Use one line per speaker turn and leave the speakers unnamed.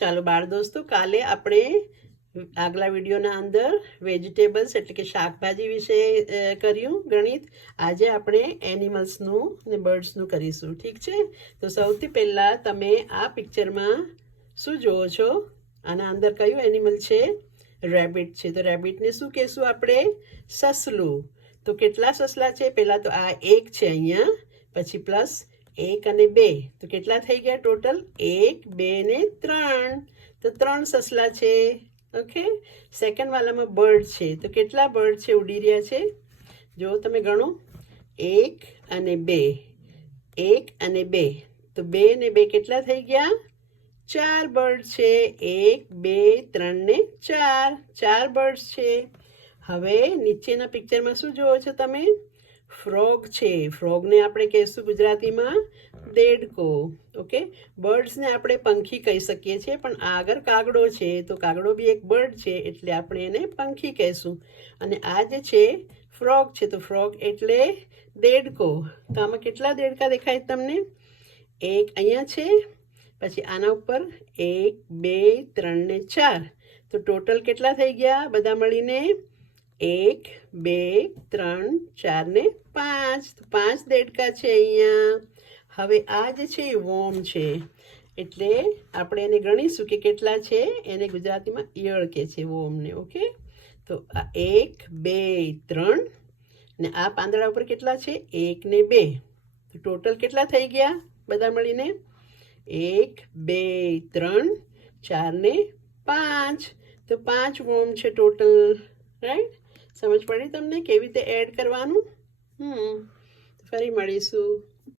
ચાલો બાળ દોસ્તો, કાલે આપણે આગલા વિડીયોના અંદર વેજીટેબલ્સ એટલે કે શાકભાજી વિશે કર્યું ગણિત. આજે આપણે એનિમલ્સનું ને બર્ડ્સનું કરીશું. ઠીક છે? તો સૌથી પહેલાં તમે આ પિક્ચરમાં શું જુઓ છો? આના અંદર કયું એનિમલ છે? રેબિટ છે. તો રેબિટને શું કહેશું આપણે? સસલું. તો કેટલા સસલા છે? પહેલાં તો આ એક છે અહીંયા. પછી પ્લસ એક અને બે. તો કેટલા થઈ ગયા ટોટલ? એક, બે ને ત્રણ. તો ત્રણ સસલા છે. ઓકે? સેકન્ડ વાલામાં બર્ડ છે. તો કેટલા બર્ડ છે? ઉડી રહ્યા છે? જો તમે ગણો. એક અને બે. એક અને બે. તો બે ને બે કેટલા થઈ ગયા? ચાર બર્ડ છે. એક, બે, ત્રણ ને ચાર. ચાર બર્ડ્સ છે. હવે નીચેના પિક્ચરમાં શું જુઓ છો તમે? ફ્રોગ છે. ફ્રોગને આપણે કહીશું ગુજરાતીમાં દેડકો. ઓકે? બર્ડ્સને આપણે પંખી કહી શકીએ છીએ, પણ આગળ કાગડો છે, તો કાગડો બી એક બર્ડ છે, એટલે આપણે એને પંખી કહીશું. અને આ જે છે, ફ્રોગ છે, તો ફ્રોગ એટલે દેડકો. તો આમાં કેટલા દેડકા દેખાય તમને? એક અહીંયા છે, પછી આના ઉપર એક, બે ત્રણ ને ચાર. તો ટોટલ કેટલા થઈ ગયા? બધા મળીને એક, બે, ત્રણ, ચાર ને પાંચ. પાંચ દેડકા છે અહીંયા. હવે આ જે છે એ વોમ છે. એટલે આપણે એને ગણીશું કે કેટલા છે. એને ગુજરાતીમાં ઈયળ કે છે વોમને ઓકે? તો આ એક, બે, ત્રણ ને આ પાંદડા ઉપર કેટલા છે? એક ને બે. તો ટોટલ કેટલા થઈ ગયા બધા મળીને? એક, બે, ત્રણ, ચાર ને પાંચ. તો પાંચ વોમ છે ટોટલ. રાઈટ સમજ પડી તમને? કેવી રીતે એડ કરવાનું? હમ ફરી મળીશું.